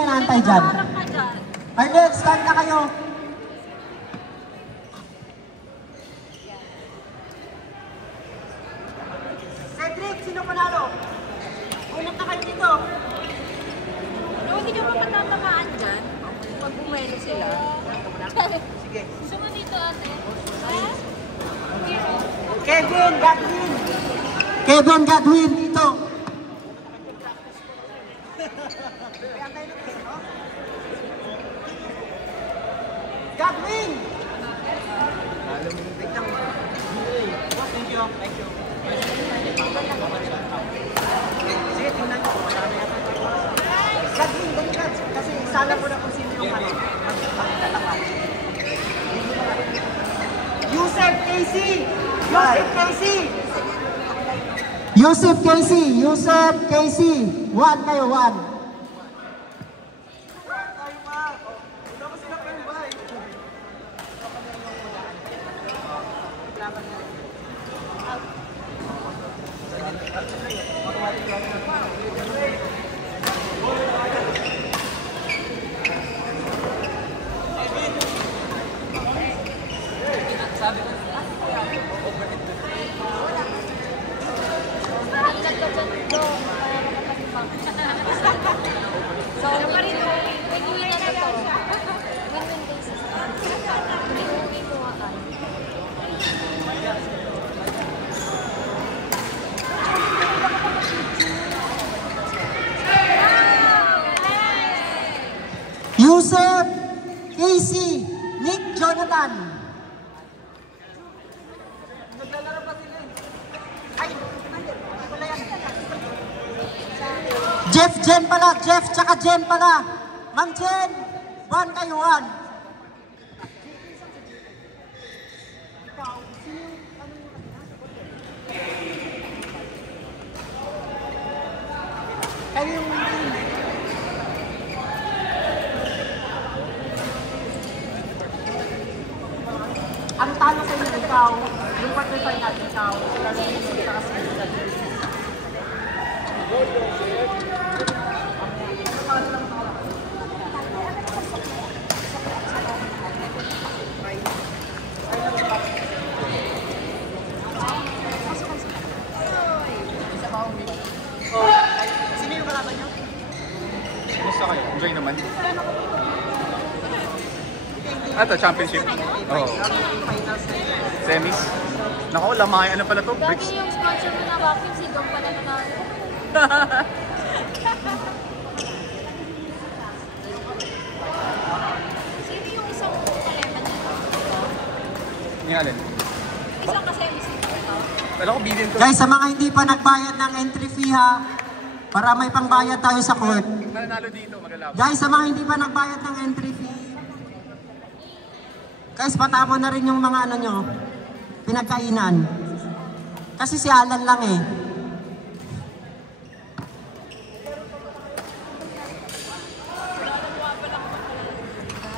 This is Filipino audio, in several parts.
inaantay dyan? Arnel, stand na kayo. Cedric, sino panalo? Unang ka kayo dito. No, hindi nyo ba matatamaan dyan? Pag bumuelo sila. Sige. Gusto mo dito, ate? Kevin Godwin! Kevin Godwin, dito! Godwin! Thank you. Thank you. Sige, tingnan ko. Godwin, balikat. Kasi sala mo na kung sino yung magtataka. Yusef Casey! Yusef Casey! Yusef Casey! Yusef Casey! 1 kayo, 1. Yusef Casey, Nick Jonathan. Naglalaro pa sila eh. Ay, wala yan. Jeff Jen pala, Jeff tsaka Jen pala. Ma'am Jen, 1 kayo, 1. Kayo yung ang talo sa inyo, ikaw, yung quarterfinal natin, ikaw, lalo yung sila kasi sino yung kalaban nyo? Gusto kayo? Enjoy naman. Ito, championship. Oo. Semis. Naku, lamay. Ano pala to? Bricks. Dati yung sponsor mo na vacuum, sigong pala na namin. Sino yung isang kaleman niya? Yung alin? Isang kasemis ito. Alam ko, billion to. Guys, sa mga hindi pa nagbayad ng entry fee ha, para may pangbayad tayo sa court. Mananalo dito, magalabo. Guys, sa mga hindi pa nagbayad ng entry fee, guys, patapon na rin yung mga ano nyo, pinagkainan. Kasi si Alan lang eh.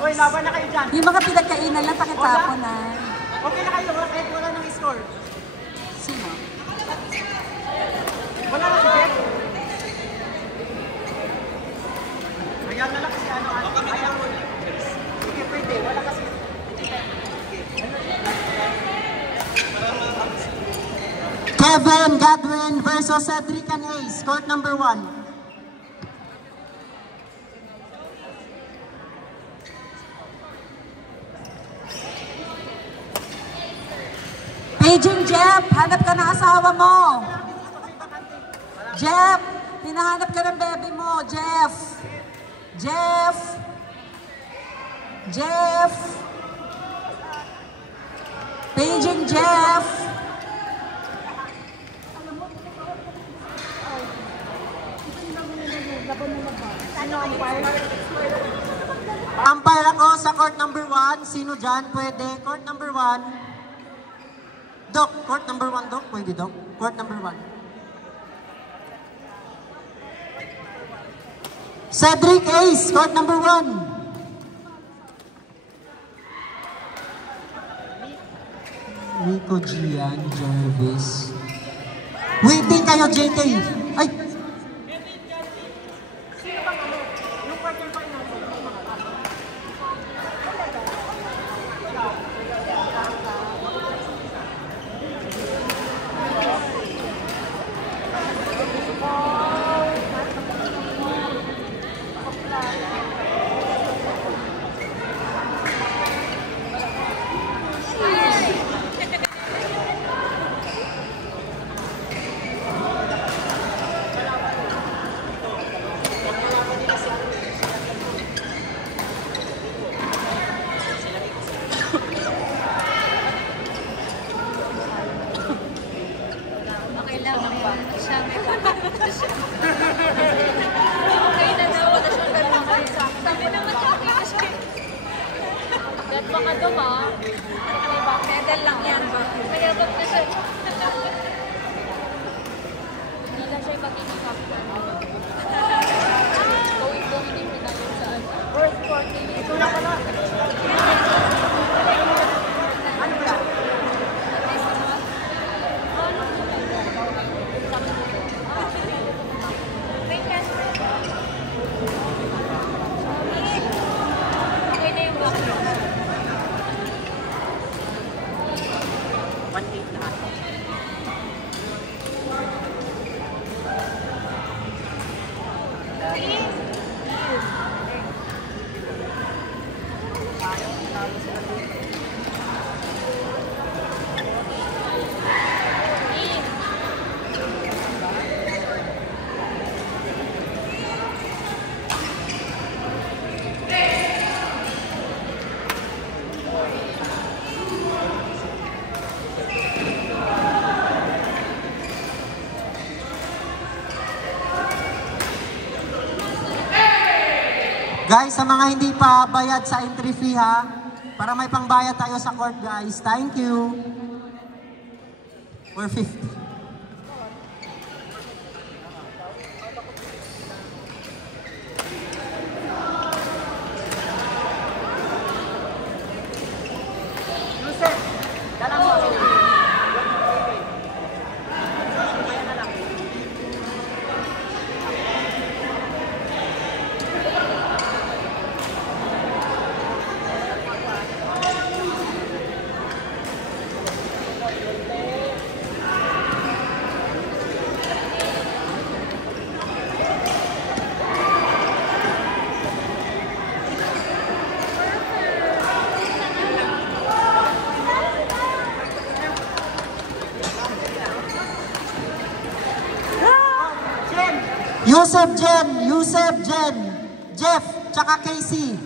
Uy, laban na kayo dyan. Yung mga pinagkainan lang, pakitapon na. Okay na kayo, kahit wala nang score. Sino? Wala na si Jeff. Ayan na lang kasi ano. Ayan mo. Sige, pwede. Wala kasi. Kevin Godwin versus Cedric and Ace. Court number 1. Paging Jeff, hanap ka ng asawa mo. Jeff, hinahanap ka ng baby mo. Jeff. Jeff. Jeff. Paging Jeff. Umpire ako sa court number 1. Sino dyan? Pwede. Court number 1. Doc, court number 1, Doc. Pwede, Doc. Court number 1. Cedric Ace, court number 1. Rico Gian Jarvis. Waiting kayo, JT. Ay! Sino bang ano? Yung quarter Hindi lang siya ipag-inikap na. Going din na tayo sa Earth 40. Ito na pala. Ano ba? Okay na yung block. 1.8 lahat. Guys, sa mga hindi pa bayad sa entry fee ha, para may pangbayad tayo sa court guys. Thank you. We're 50. Yusef Jen, Jeff, tsaka Casey.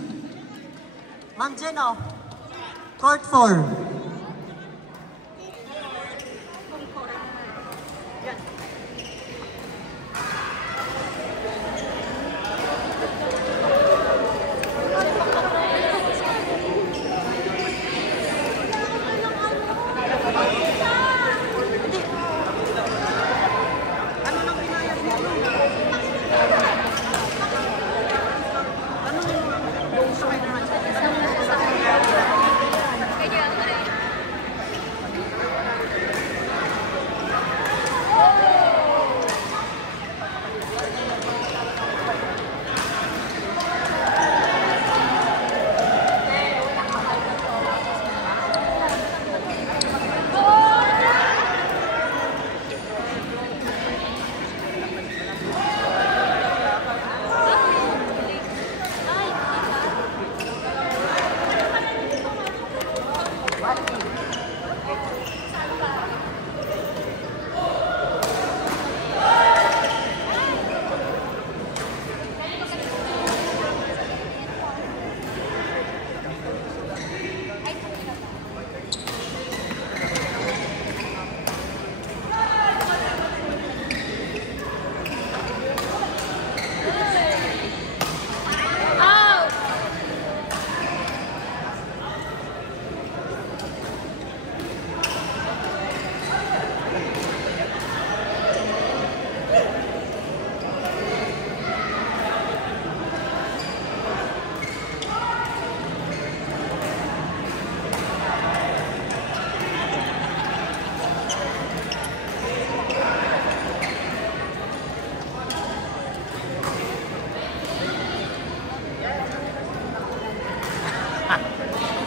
Ma'am Jen, oh. Court 4.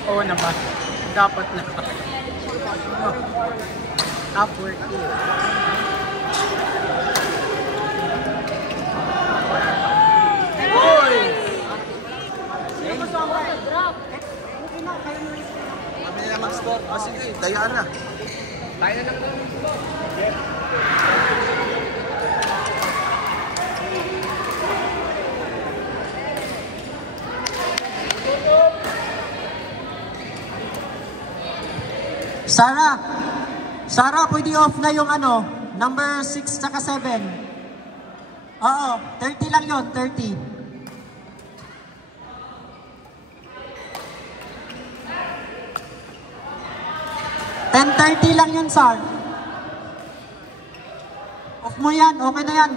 Oo naman. Dapat na. Upward here. Uy! Kami na mag-stop. Ah, sige, dayaan na. Tayo na lang daw mag-stop. Sarah, pwede off na yung ano, number 6 tsaka 7. Oo, 30 lang yon, 30. 10:30 lang yun, Sar. Off mo yan, okay na yan.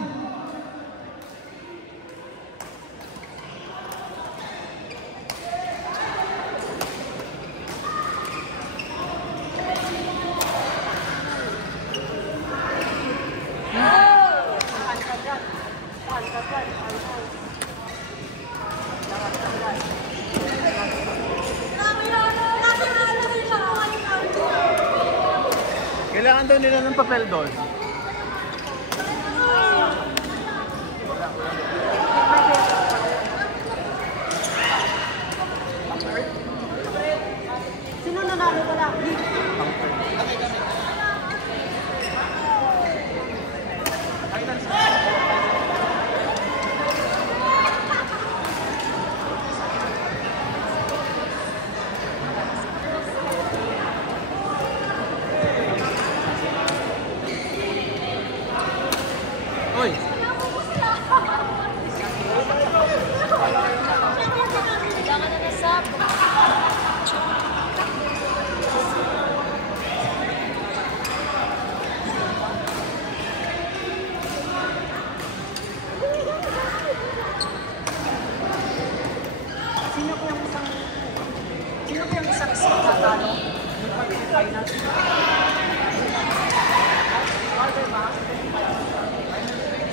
Kailangan daw nila ng papel doon. Sino nanalo pala? Uy! Kailangan na nasab. Sino po yung isang natalo? Yung pag-finals? Order ba?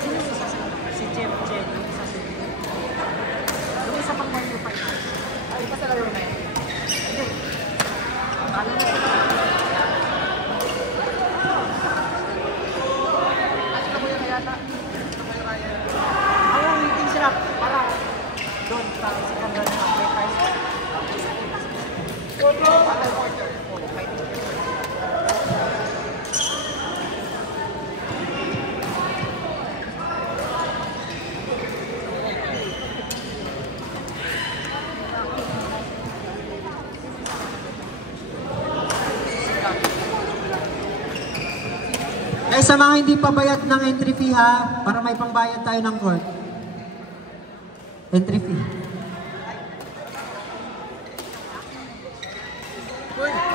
Sino yung isa si Jeff Jen, yung isa si yung isa pang quarter finals. Ay, iba sa laro na yun. Hindi. Talo na sila. Kasi mo yun yata. Ako, waiting sila para doon sa second round ng quarter. Eh, sa mga hindi pa bayad ng entry fee ha, para may pangbayad tayo ng court. Entry fee. Uy!